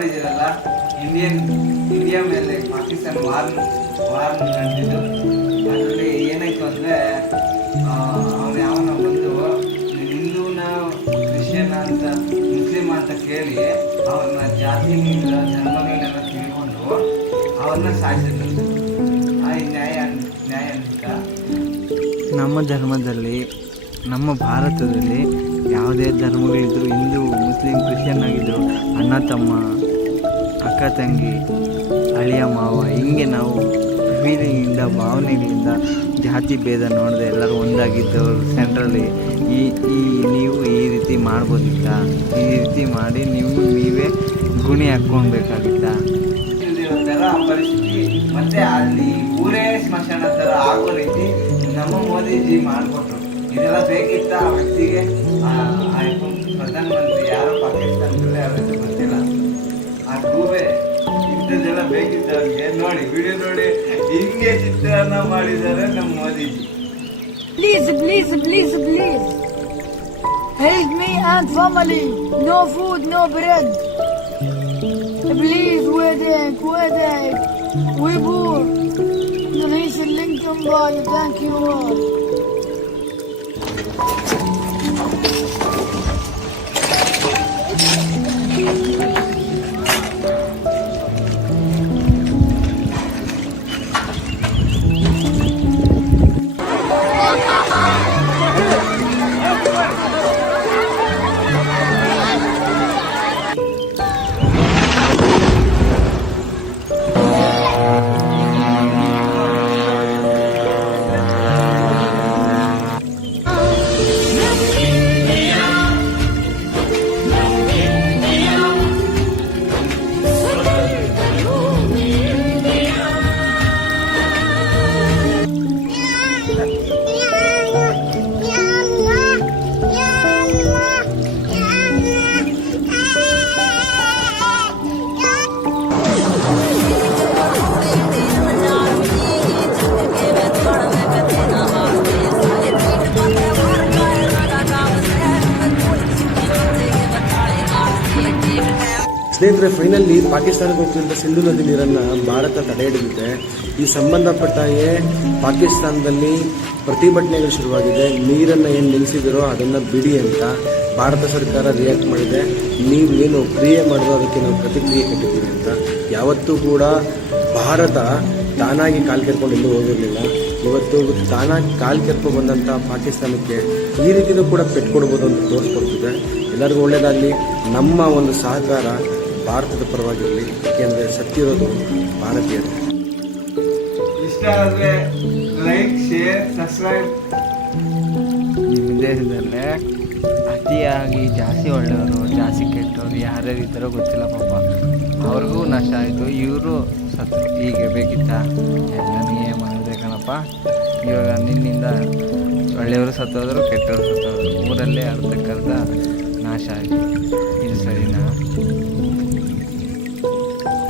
ನೋಡಿದಿರಲ್ಲ Indian India ಮೇಲೆ Pakistan war war ನಡೆದಿದ್ದು. ಅದರಲ್ಲಿ ಏನಾಯ್ತು ಅಂದರೆ ಅವನು ಯಾವನ ಬಂದು ಹಿಂದೂನ ಕ್ರಿಶ್ಚಿಯನ್ ಅಂತ, ಮುಸ್ಲಿಂ ಅಂತ ಕೇಳಿ, ಅವ್ರನ್ನ ಜಾತಿ ಧರ್ಮಗಳನ್ನೆಲ್ಲ ತಿಳ್ಕೊಂಡು ಅವ್ರನ್ನ ಸಾಯಿಸಿದ್ರು. ಆ ನ್ಯಾಯ ನ್ಯಾಯ ಅಂತ. ನಮ್ಮ ಧರ್ಮದಲ್ಲಿ, ನಮ್ಮ ಭಾರತದಲ್ಲಿ ಯಾವುದೇ ಧರ್ಮಗಳಿದ್ರು ಹಿಂದೂ, ಮುಸ್ಲಿಂ, ಕ್ರಿಶ್ಚಿಯನ್ ಆಗಿದ್ದರು ಅಣ್ಣ, ತಮ್ಮ ಅಕ್ಕ ತಂಗಿ, ಅಳಿಯ ಮಾವ, ಹಿಂಗೆ ನಾವು ಫೀಲಿಂಗಿಂದ ಭಾವನೆಗಳಿಂದ ಜಾತಿ ಭೇದ ನೋಡದೆ ಎಲ್ಲರೂ ಒಂದಾಗಿದ್ದವರು ಸೆಂಟ್ರಲ್ಲಿ ಈ ಈ, ನೀವು ಈ ರೀತಿ ಮಾಡ್ಬೋದಿತ್ತ? ಈ ರೀತಿ ಮಾಡಿ ನೀವು, ನೀವೇ ಗುಣಿ ಥರ ಪರಿಸ್ಥಿತಿ ಮತ್ತೆ ಅಲ್ಲಿ ಊರೇ ಸ್ಮಶಾನ ಥರ ಆಗೋ ರೀತಿ ನಮ್ಮ ಮೋದಿಜಿ ಮಾಡಿಕೊಟ್ರು. ಇದೆಲ್ಲ ಬೇಕಿತ್ತ ಆ ವ್ಯಕ್ತಿಗೆ? ಎಲ್ಲ ಬೇಕಿದ್ದವ್ರಿಗೆ ನೋಡಿ ವಿಡಿಯೋ ನೋಡಿ ಹಿಂಗೆ ಚಿತ್ರನ ಮಾಡಿದ್ದಾರೆ ನಮ್ಮ Modiji please please please please help me and family no food no bread please ವೇದಕ್ ವೇದಕ್ ವಿಭೂರ್ ನರೇಶ್ ಲಿಂಗಂಬಾಲ್ ಥ್ಯಾಂಕ್ ಯು ಸ್ನೇಹಿತರೆ ಫೈನಲ್ಲಿ ಪಾಕಿಸ್ತಾನಕ್ಕೆ ಹೋಗ್ತಿದ್ದ ಸಿಂಧು ನದಿ ನೀರನ್ನು ಭಾರತ ತಡೆ ಹಿಡಿದಿದೆ. ಈ ಸಂಬಂಧಪಟ್ಟ ಹಾಗೆ ಪಾಕಿಸ್ತಾನದಲ್ಲಿ ಪ್ರತಿಭಟನೆಗಳು ಶುರುವಾಗಿದೆ. ನೀರನ್ನು ಏನು ನಿಲ್ಲಿಸಿದಿರೋ ಅದನ್ನು ಬಿಡಿ ಅಂತ ಭಾರತ ಸರ್ಕಾರ ರಿಯಾಕ್ಟ್ ಮಾಡಿದೆ. ನೀವು ಏನು ಕ್ರಿಯೆ ಮಾಡಿದ್ರು ಅದಕ್ಕೆ ನಾವು ಪ್ರತಿಕ್ರಿಯೆ ಕೊಟ್ಟಿದ್ದೀವಿ ಅಂತ. ಯಾವತ್ತೂ ಕೂಡ ಭಾರತ ತಾನಾಗಿ ಕಾಲು ಕೆರ್ಕೊಂಡು ಎಲ್ಲೂ ಹೋಗಿರಲಿಲ್ಲ. ಇವತ್ತು ತಾನಾಗಿ ಕಾಲು ಕೆರ್ಕೊ ಬಂದಂಥ ಪಾಕಿಸ್ತಾನಕ್ಕೆ ಈ ರೀತಿಯೂ ಕೂಡ ಪೆಟ್ಟು ಕೊಡ್ಬೋದು ಅಂತ ತೋರಿಸ್ಕೊಡ್ತಿದೆ. ಎಲ್ಲರಿಗೂ ಒಳ್ಳೆಯದಾಗಲಿ ನಮ್ಮ ಒಂದು ಸಹಕಾರ ಭಾರತದ ಪರವಾಗಿರಲಿ ಏಕೆಂದರೆ ಸತ್ತಿರೋದು ಭಾರತೀಯರು ಇಷ್ಟ ಆದರೆ ಲೈಕ್ ಶೇರ್ ಸಬ್ಸ್ಕ್ರೈಬ್ ದೇಶದಲ್ಲೇ ಅತಿಯಾಗಿ ಜಾಸ್ತಿ ಒಳ್ಳೆಯವರು ಜಾಸ್ತಿ ಕೆಟ್ಟವರು ಯಾರ್ಯಾರು ಇದ್ದಾರೋ ಗೊತ್ತಿಲ್ಲ ಪಾಪ. ಅವ್ರಿಗೂ ನಷ್ಟ ಆಯಿತು ಇವರು ಸತ್ತು ಹೀಗೆ ಬೇಕಿತ್ತ? ಎಲ್ಲ ನೀವೇ ಮಾಡಿದ್ರೆ ಕಣಪ್ಪ. ಇವಾಗ ನಿನ್ನಿಂದ ಒಳ್ಳೆಯವರು ಸತ್ತೋದ್ರು ಕೆಟ್ಟವರು ಸತ್ತೋದ್ರು. ಊರಲ್ಲೇ ಅರ್ಧಕ್ಕರ್ಧ ನಾಶ ಆಯಿತು. ಇದು ಸರಿನಾ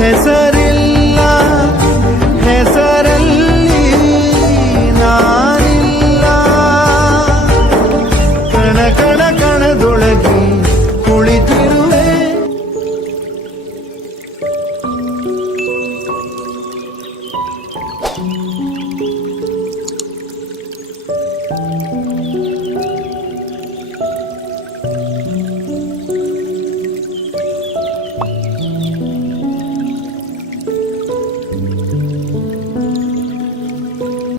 ಹೆಸರಿಲ್ಲ ಹೆಸರಲ್ಲಿ ನಾನಿಲ್ಲ ಕಣ ಕಣ ಕಣದೊಳಗೆ ಕುಳಿತಿರುವೆ